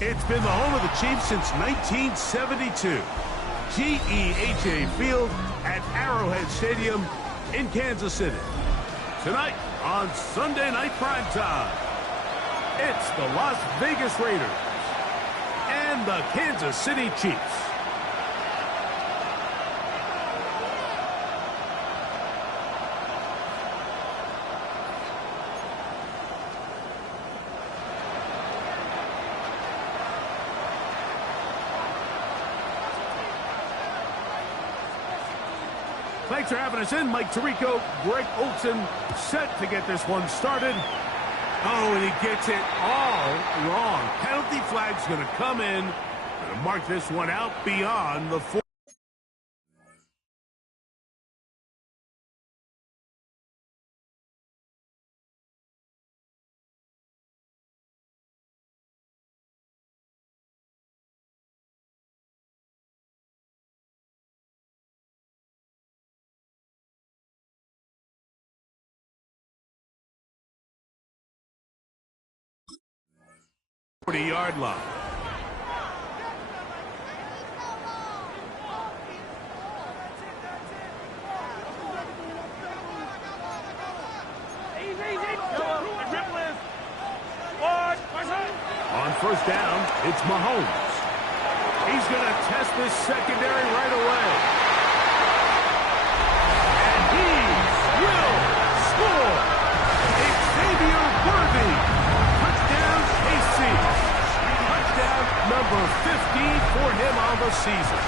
It's been the home of the Chiefs since 1972. GEHA Field at Arrowhead Stadium in Kansas City. Tonight on Sunday Night Primetime, it's the Las Vegas Raiders and the Kansas City Chiefs. Thanks for having us in. Mike Tirico, Greg Olson, set to get this one started. Oh, and he gets it all wrong. Penalty flag's going to come in. Going to mark this one out beyond the 4. Yard line. On first down, it's Mahomes. He's going to test this secondary right away. And he will score. Xavier Worthy. Touchdown, KC. Touchdown number 15 for him on the season.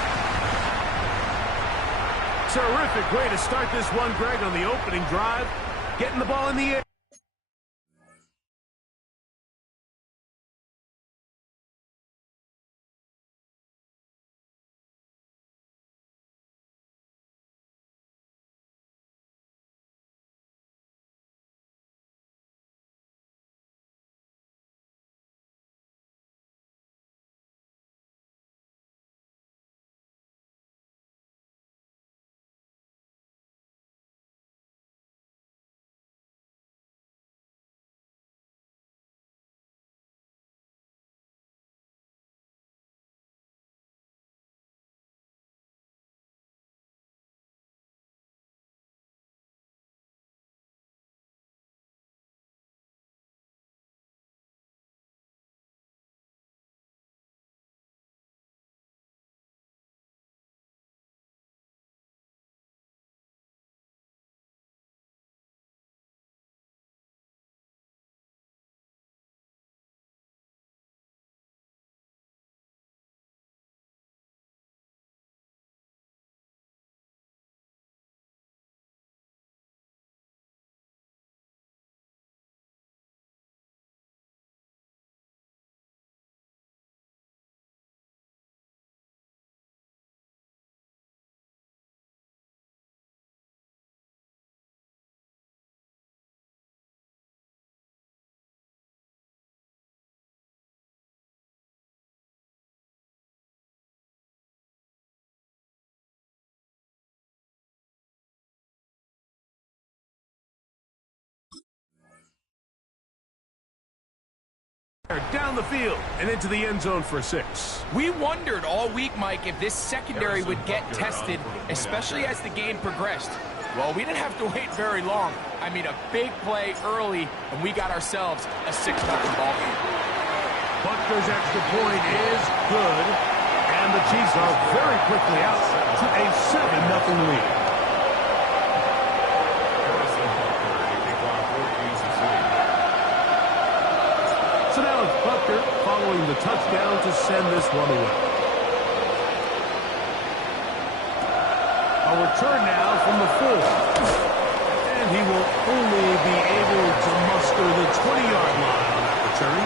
Terrific way to start this one, Greg, on the opening drive. Getting the ball in the air. Down the field and into the end zone for 6. We wondered all week, Mike, if this secondary would get tested, especially as the game progressed. Well, we didn't have to wait very long. I mean, a big play early, and we got ourselves a 6-0 ball game. Butker's extra point is good, and the Chiefs are very quickly out to a 7-0 lead. So now it's Butker following the touchdown to send this one away. A return now from the 4. And he will only be able to muster the 20-yard line on that return.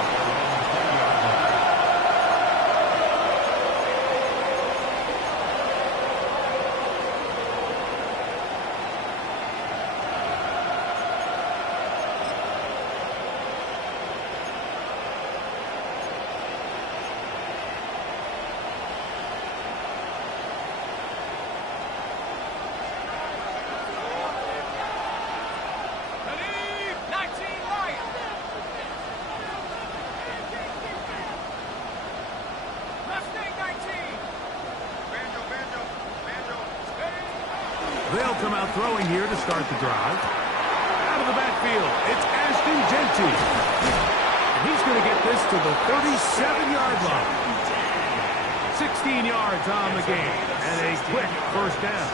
They'll come out throwing here to start the drive. Out of the backfield, it's Ashton Genty. And he's going to get this to the 37-yard line. 16 yards on the game, and a quick first down.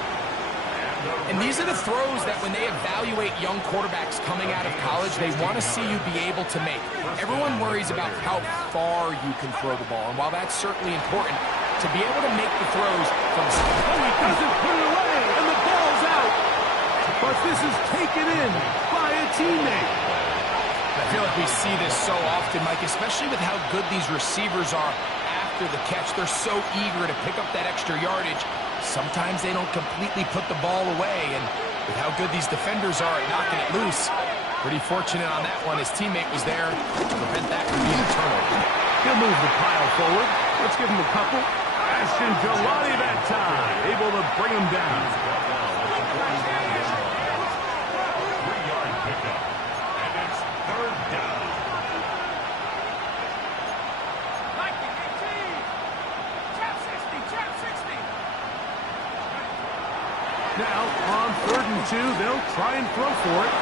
And these are the throws that when they evaluate young quarterbacks coming out of college, they want to see you be able to make. Everyone worries about how far you can throw the ball, and while that's certainly important, to be able to make the throws from... Oh, he doesn't put it away, and the ball's out. But this is taken in by a teammate. I feel like we see this so often, Mike, especially with how good these receivers are after the catch. They're so eager to pick up that extra yardage. Sometimes they don't completely put the ball away, and with how good these defenders are at knocking it loose, pretty fortunate on that one. His teammate was there to prevent that from being a turnover. He'll move the pile forward. Let's give him a couple. Ashton Jelani that time, able to bring him down. 3-yard pickup, and it's third down. Now, on 3rd and 2, they'll try and throw for it.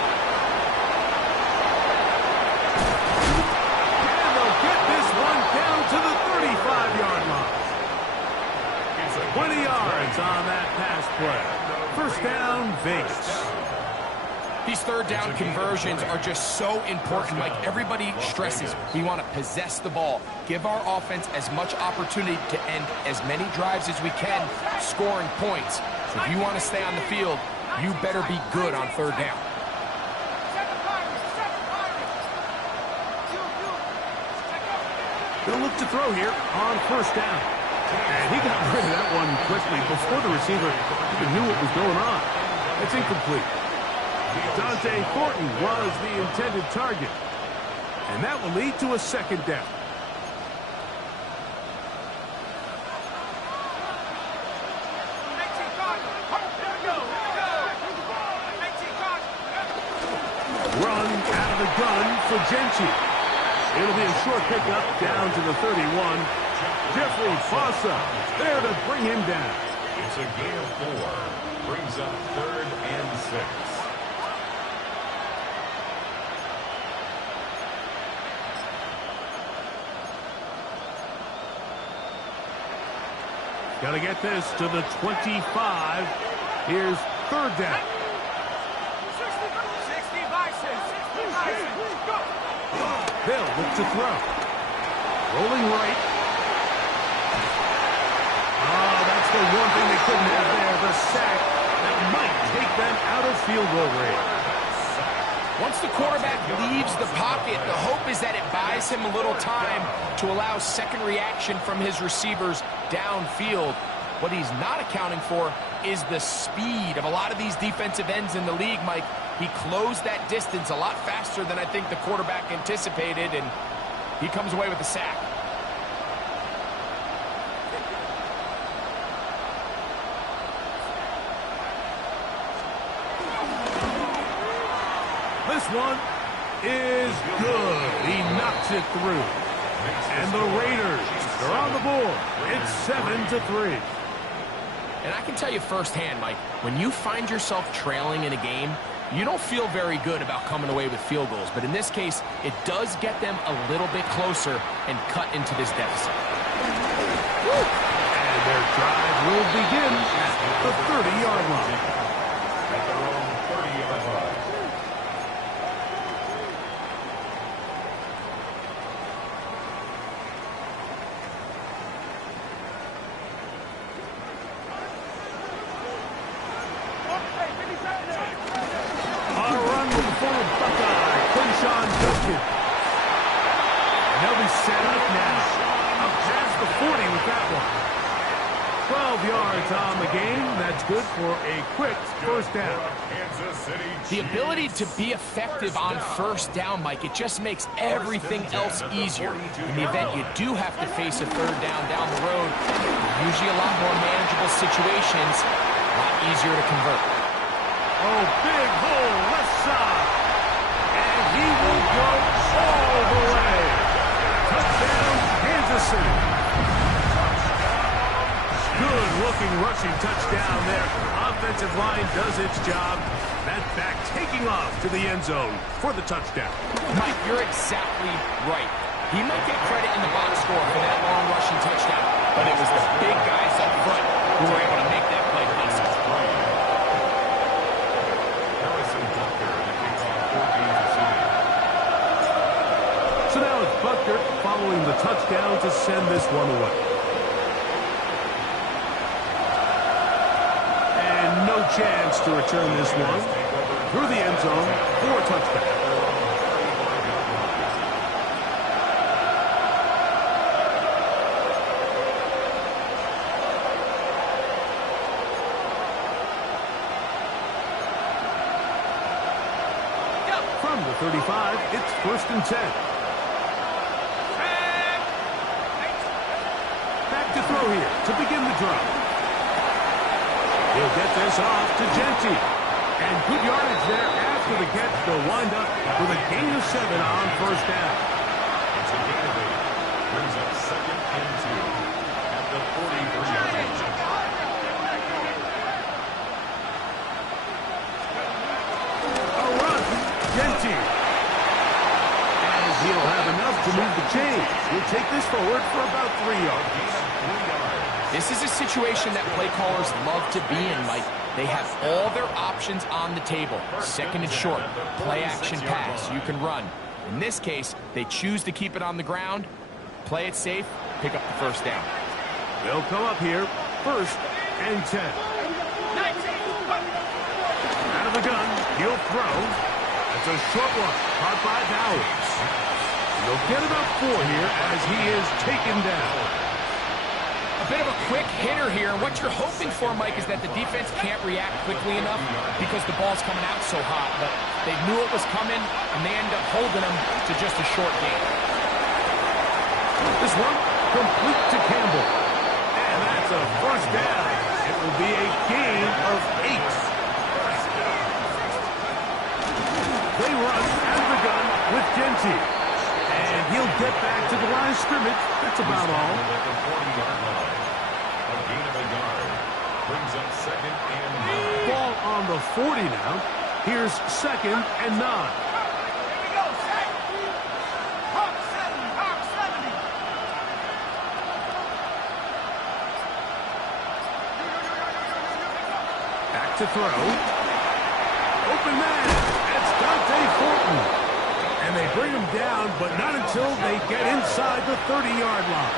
And they'll get this one down to the 35-yard line. 20 yards on that pass play. First down, Vegas. These third down conversions are just so important, Mike. Everybody stresses we want to possess the ball, give our offense as much opportunity to end as many drives as we can, scoring points. So if you want to stay on the field, you better be good on third down. They'll look to throw here on first down. And he got rid of that one quickly before the receiver even knew what was going on. It's incomplete. Dante Thornton was the intended target. And that will lead to a second down. Run out of the gun for Genty. It'll be a short pickup down to the 31. Jeffrey Fossa there to bring him down. It's a gain of 4. Brings up 3rd and 6. Got to get this to the 25. Here's third down. 60 Bison. Go. They'll look to throw. Rolling right. Oh, that's the one thing they couldn't have there, the sack that might take them out of field goal range. Once the quarterback leaves the pocket, the hope is that it buys him a little time to allow second reaction from his receivers downfield. What he's not accounting for is the speed of a lot of these defensive ends in the league, Mike. He closed that distance a lot faster than I think the quarterback anticipated, and he comes away with the sack. This one is good. He knocks it through. And the Raiders are on the board. It's 7-3. And I can tell you firsthand, Mike, when you find yourself trailing in a game, you don't feel very good about coming away with field goals. But in this case, it does get them a little bit closer and cut into this deficit. And their drive will begin at the 30-yard line. At their own 30-yard line. They'll be set up now. Up past the 40 with that one. 12 yards on the game. That's good for a quick first down. The ability to be effective on first down, Mike, it just makes everything else easier. In the event you do have to face a third down the road, usually a lot more manageable situations, a lot easier to convert. Oh, big hole left side. And he will go all the way. Touchdown, Kansas City. Good Good-looking rushing touchdown there. Offensive line does its job. That back taking off to the end zone for the touchdown. Mike, you're exactly right. He might get credit in the box score for that long rushing touchdown, but it was the big guys up front who were able to make that play possible. So now it's Buckner following the touchdown to send this one away. And no chance to return this one through the end zone for a touchdown. From the 35, it's 1st and 10. Back to throw here to begin the drive. He'll get this off to Genty. And good yardage there after the catch. They'll wind up with a gain of 7 on 1st down. It's a gain of 8. Brings up 2nd and 2 at the 43-yard line. A run. Genty. And he'll have enough to move the chains. He'll take this forward for about 3 yards. This is a situation that play callers love to be in, Mike. They have all their options on the table. 2nd and short, play action pass, you can run. In this case, they choose to keep it on the ground, play it safe, pick up the 1st down. They'll come up here, 1st and 10. Out of the gun, he'll throw. It's a short one, caught by Bowers. They'll get about 4 here as he is taken down. A bit of a quick hitter here, and what you're hoping for, Mike, is that the defense can't react quickly enough because the ball's coming out so hot, but they knew it was coming, and they end up holding them to just a short gain. This one, complete to Campbell. And that's a 1st down. It will be a gain of 8. They run out of the gun with Genty. And he'll get back to the line of scrimmage. That's about all. A gain of a yard. Brings up 2nd and 9. Ball on the 40 now. Here's 2nd and 9. Here we go, set. Hawk 70, Hawk 70. Back to throw. Open man. That's Dante Fortin. And they bring him down, but not until they get inside the 30-yard line.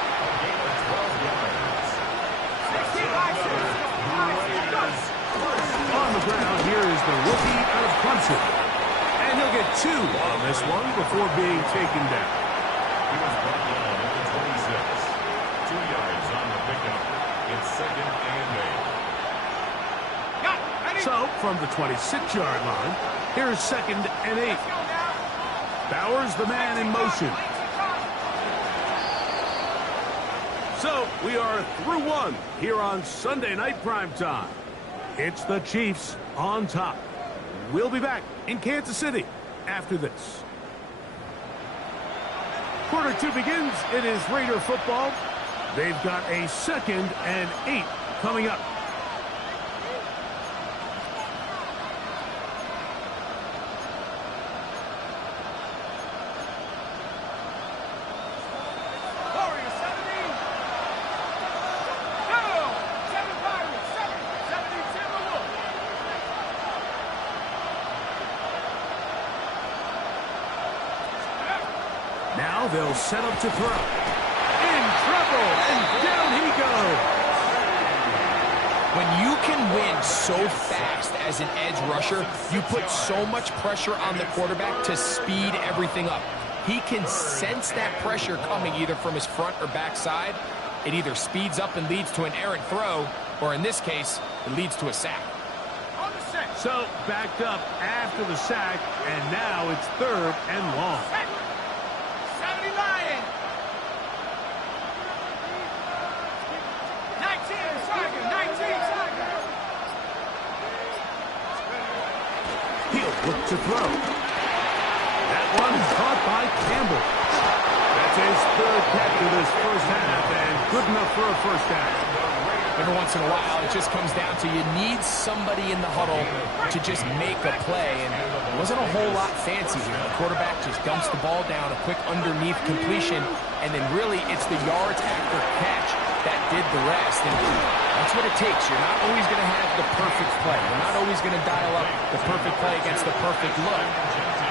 On the ground, here is the rookie out of Clemson. And he'll get 2 on this one before being taken down. He was brought down at the 26. 2 yards on the pickup. It's 2nd and 8. So, from the 26-yard line, here's 2nd and 8. Bowers, the man in motion. So, we are through 1 here on Sunday Night Primetime. It's the Chiefs on top. We'll be back in Kansas City after this. Quarter 2 begins. It is Raider football. They've got a 2nd and 8 coming up. Now they'll set up to throw. In trouble, and down he goes. When you can win so fast as an edge rusher, you put so much pressure on the quarterback to speed everything up. He can sense that pressure coming either from his front or back side. It either speeds up and leads to an errant throw, or in this case, it leads to a sack. So backed up after the sack, and now it's 3rd and long. 70 Lion. 19 Tiger, 19 Tiger. He'll look to throw. That one is caught by Campbell. That's his 3rd catch of this 1st half, and good enough for a 1st down. Every once in a while, it just comes down to you need somebody in the huddle to just make a play, and it wasn't a whole lot fancy here. The quarterback just dumps the ball down, a quick underneath completion, and then really it's the yards after catch that did the rest. And that's what it takes. You're not always going to have the perfect play. You're not always going to dial up the perfect play against the perfect look.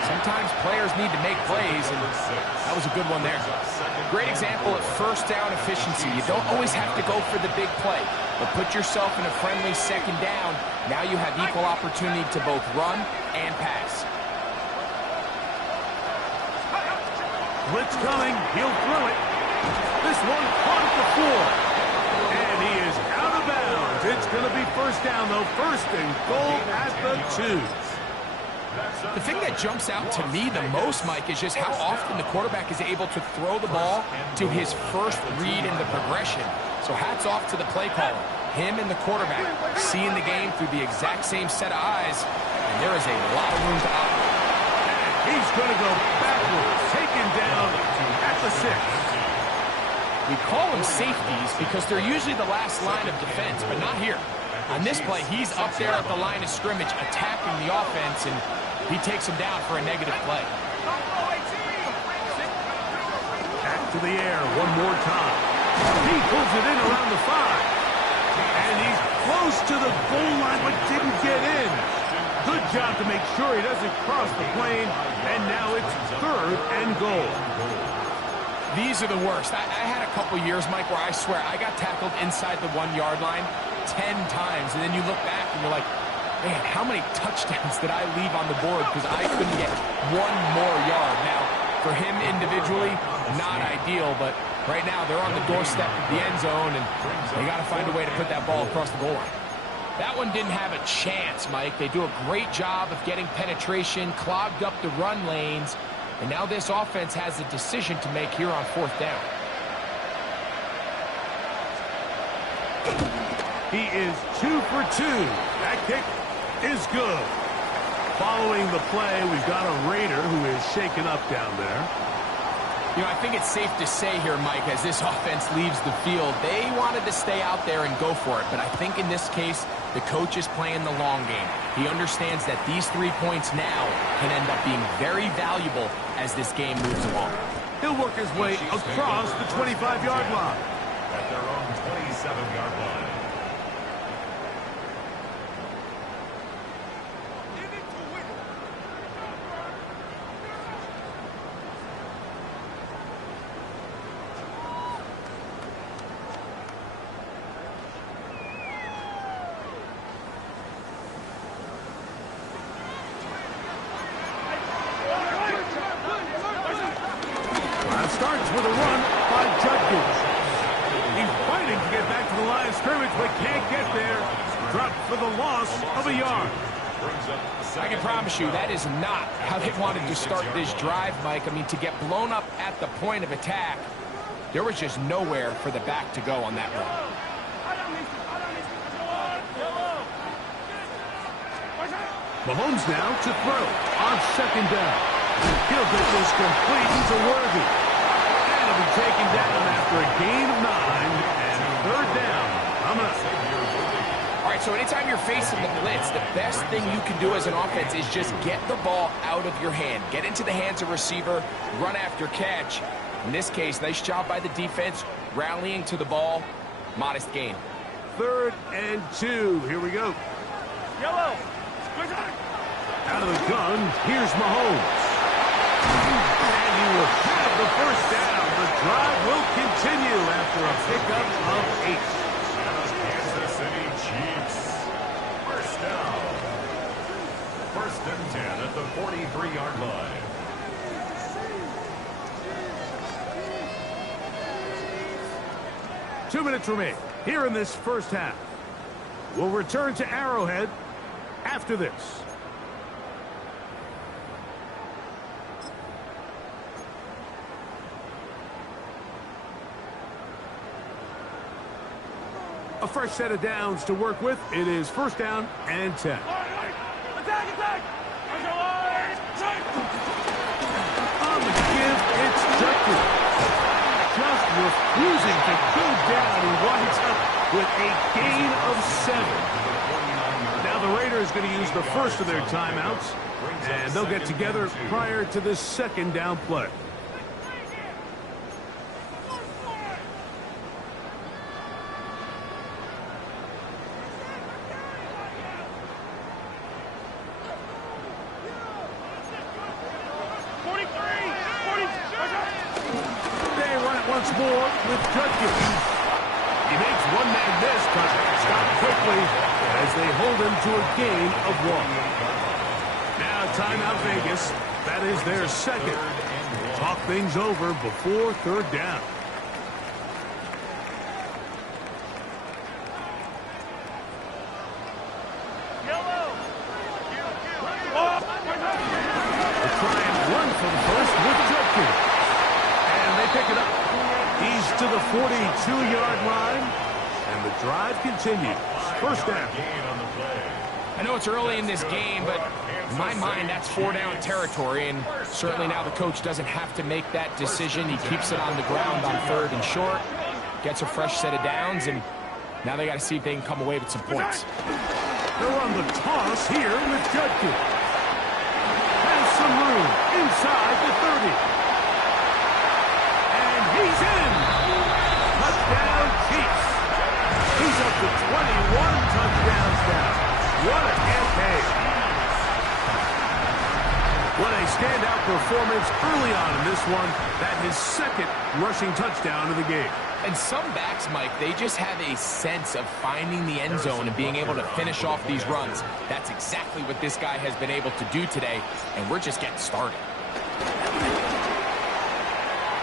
Sometimes players need to make plays, and that was a good one there. Great example of first down efficiency. You don't always have to go for the big play, but put yourself in a friendly second down. Now you have equal opportunity to both run and pass. Blitz coming. He'll throw it. This one caught at the 4. And he is out of bounds. It's going to be first down, though. First and goal at the 2. The thing that jumps out to me the most, Mike, is just how often the quarterback is able to throw the ball to his first read in the progression. So hats off to the play caller. Him and the quarterback seeing the game through the exact same set of eyes, and there is a lot of room to operate. He's going to go backwards, taken down at the 6. We call them safeties because they're usually the last line of defense, but not here. On this play, he's up there at the line of scrimmage attacking the offense, and he takes him down for a negative play. Back to the air one more time. He pulls it in around the 5. And he's close to the goal line, but didn't get in. Good job to make sure he doesn't cross the plane, and now it's third and goal. These are the worst. I had a couple years, Mike, where I swear I got tackled inside the 1-yard line 10 times, and then you look back and you're like, man, how many touchdowns did I leave on the board because I couldn't get one more yard? Now, for him individually, not ideal, but right now they're on the doorstep of the end zone, and they got to find a way to put that ball across the goal line. That one didn't have a chance, Mike. They do a great job of getting penetration, clogged up the run lanes, and now this offense has a decision to make here on fourth down. He is 2 for 2. That kick is good. Following the play, we've got a Raider who is shaken up down there. You know, I think it's safe to say here, Mike, as this offense leaves the field, they wanted to stay out there and go for it. But I think in this case, the coach is playing the long game. He understands that these 3 points now can end up being very valuable as this game moves along. He'll work his way across the 25-yard line. At their own 27-yard line. Starts with a run by Judkins. He's fighting to get back to the line of scrimmage, but can't get there. Dropped for the loss of a yard. I can promise you that is not how they wanted to start this drive, Mike. I mean, to get blown up at the point of attack, there was just nowhere for the back to go on that run. Mahomes now to throw on second down. He'll get this complete to Worthy. And he'll be taken down after a gain of 9 and third down. Coming up. All right, so anytime you're facing the blitz, the best thing you can do as an offense is just get the ball out of your hand. Get into the hands of receiver, run after catch. In this case, nice job by the defense, rallying to the ball. Modest gain. 3rd and 2. Here we go. Yellow. Out of the gun, here's Mahomes. And he will have the first down. The drive will continue after a pickup of 8. Kansas City Chiefs. First down. 1st and 10 at the 43-yard line. Two minutes remain here in this first half. We'll return to Arrowhead after this. A fresh set of downs to work with. It is first down and 10. Attack! On the give, it's Judkins. Just refusing to go down. He winds up with a gain of 7. Now the Raiders going to use the first of their timeouts, and they'll get together prior to this second down play. Once more with Judkins. He makes one man miss, but stopped quickly as they hold him to a gain of 1. Now timeout Vegas. That is their second. Talk things over before third down. They try and run for the first with Judkins. And they pick it up. He's to the 42-yard line, and the drive continues. First down. I know it's early in this game, but in my mind, that's 4-down territory, and certainly now the coach doesn't have to make that decision. He keeps it on the ground on 3rd and short, gets a fresh set of downs, and now they got to see if they can come away with some points. They're on the toss here with Judkins. Has some room inside the 30. He's in. Touchdown, Chiefs. He's up to 21 touchdowns now. What a campaign. What a standout performance early on in this one. That his second rushing touchdown of the game. And some backs, Mike, they just have a sense of finding the end zone and being able to finish off these runs. That's exactly what this guy has been able to do today, and we're just getting started.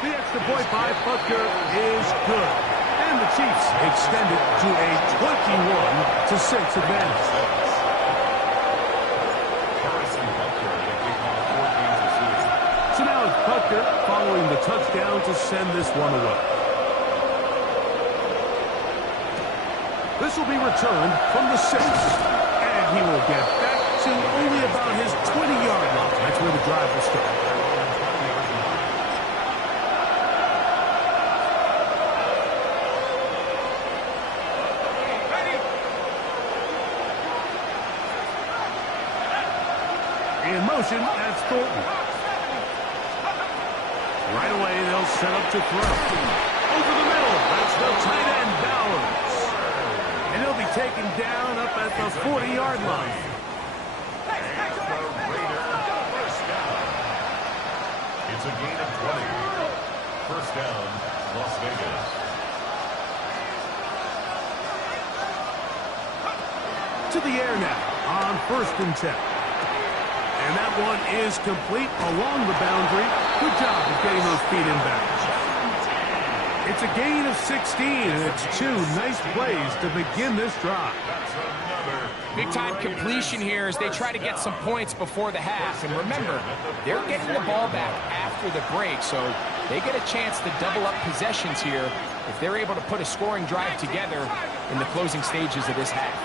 The extra point by Butker is good. And the Chiefs extend it to a 21-6 advantage. So now it's Butker following the touchdown to send this one away. This will be returned from the 6. And he will get back to only about his 20-yard line. That's where the drive will start. In motion, that's Thornton. Right away, they'll set up to throw. Over the middle, that's the tight end, Bowers. And he'll be taken down up at the 40-yard line. It's a gain of 20. First down, Las Vegas. To the air now on 1st and 10. And that one is complete along the boundary. Good job of getting those feet in bounds. It's a gain of 16, and it's 2 nice plays to begin this drive. Big-time completion here as they try to get some points before the half. And remember, they're getting the ball back after the break, so they get a chance to double up possessions here if they're able to put a scoring drive together in the closing stages of this half.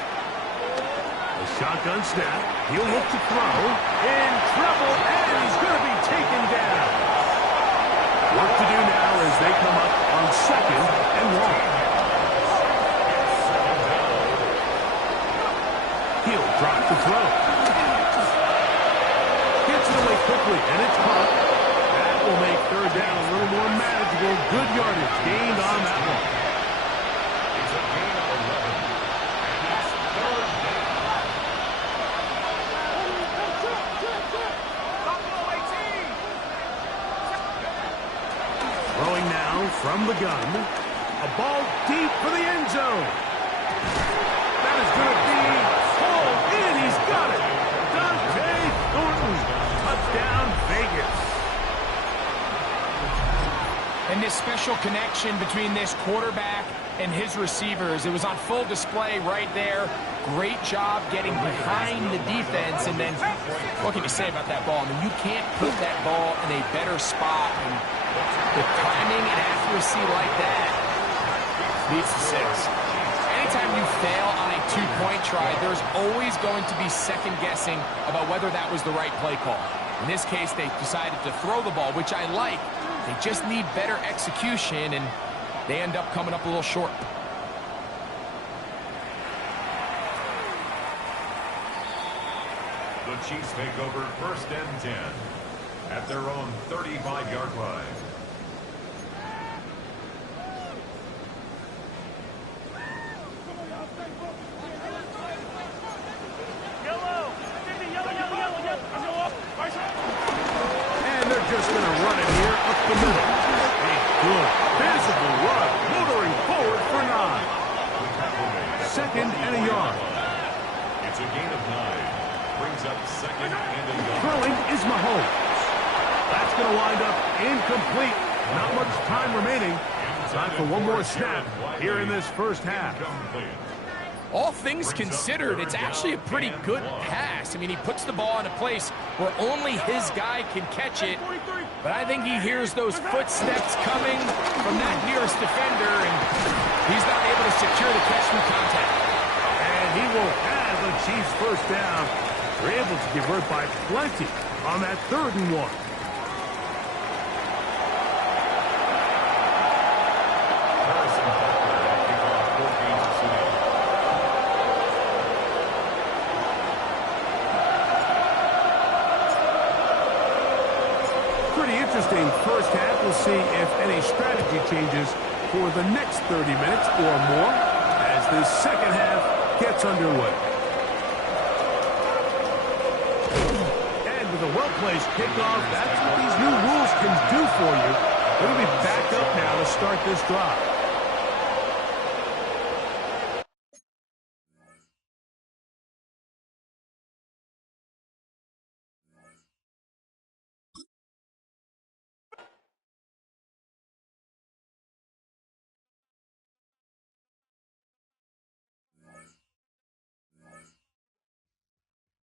A shotgun snap. He'll look to throw. In trouble, and he's going to be taken down. Work to do now as they come up on 2nd and 1. He'll drop the throw. Gets it away quickly, and it's caught. That will make 3rd down a little more manageable. Good yardage gained on that one. It's a gain of 11. Throwing now from the gun. A ball deep for the end zone. That is going to be pulled in. He's got it. Dante Thornton. Touchdown, Vegas. And this special connection between this quarterback and his receivers, it was on full display right there. Great job getting behind the defense. And then, what can you say about that ball? I mean, you can't put that ball in a better spot. And the timing and accuracy like that leads to 6. Anytime you fail on a 2-point try, there's always going to be second guessing about whether that was the right play call. In this case, they decided to throw the ball, which I like. They just need better execution, and they end up coming up a little short. The Chiefs take over 1st and 10 at their own 35-yard line. And they're just going to run it here up the middle. A good, visible run, motoring forward for 9. 2nd and a yard. It's a gain of 9. Brings up 2nd and a yard. Throwing is Mahomes. That's going to wind up incomplete. Not much time remaining. Time for one more snap here in this first half. All things considered, it's actually a pretty good pass. I mean, he puts the ball in a place where only his guy can catch it. But I think he hears those footsteps coming from that nearest defender, and he's not able to secure the catch through contact. And he will have the Chiefs first down. They're able to convert by plenty on that 3rd and 1. Interesting first half. We'll see if any strategy changes for the next 30 minutes or more as this second half gets underway. And with a well-placed kickoff, that's what these new rules can do for you. It'll be back up now to start this drive.